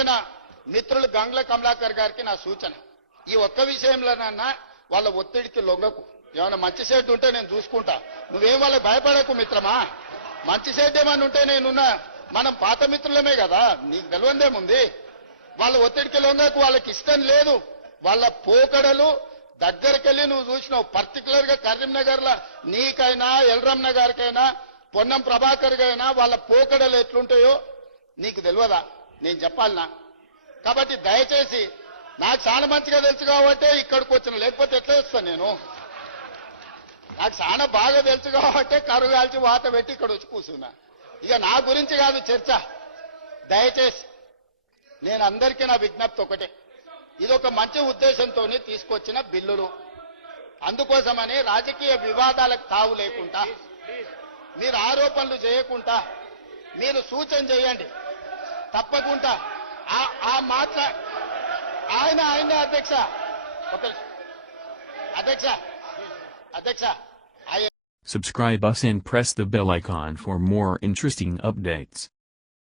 ప్రియమైన మిత్రులు గంగ్ల కమలాకర్ గారికి నా సూచన, ఈ ఒక్క విషయంలోనన్నా వాళ్ళ ఒత్తిడికి లొంగకు. ఏమైనా మంచి సెట్ ఉంటే నేను చూసుకుంటా, నువ్వేం వాళ్ళకి భయపడకు మిత్రమా. మంచి సెట్ ఏమన్నా ఉంటే నేనున్నా, మనం పాత మిత్రులమే కదా, నీకు తెలియందేముంది. వాళ్ళ ఒత్తిడికి లొంగకు, వాళ్ళకి ఇష్టం లేదు. వాళ్ళ పోకడలు దగ్గరికి వెళ్ళి నువ్వు చూసినావు. పర్టికులర్ గా కరీంనగర్ లో నీకైనా ఎల్రమ్ నగర్కైనా పొన్నం ప్రభాకర్ గైనా వాళ్ళ పోకడలు ఎట్లుంటాయో నీకు తెలియదా, నేను చెప్పాలనా. కాబట్టి దయచేసి, నాకు చాలా మంచిగా తెలుసు కాబట్టి ఇక్కడికి వచ్చిన, లేకపోతే ఎట్లా వస్తాను నేను. నాకు చాలా బాగా తెలుసు కాబట్టి కరువు కాల్చి వాత పెట్టి ఇక్కడ వచ్చి కూర్చున్నా. ఇక నా గురించి కాదు చర్చ. దయచేసి నేను అందరికీ నా విజ్ఞప్తి ఒకటే, ఇది ఒక మంచి ఉద్దేశంతో తీసుకొచ్చిన బిల్లులు. అందుకోసమని రాజకీయ వివాదాలకు తావు లేకుండా, మీరు ఆరోపణలు చేయకుండా మీరు సూచన చేయండి. తప్పకుండా ఆ మాట ఆయన అధ్యక్ష అధ్యక్ష Subscribe us and press the bell icon for more interesting updates.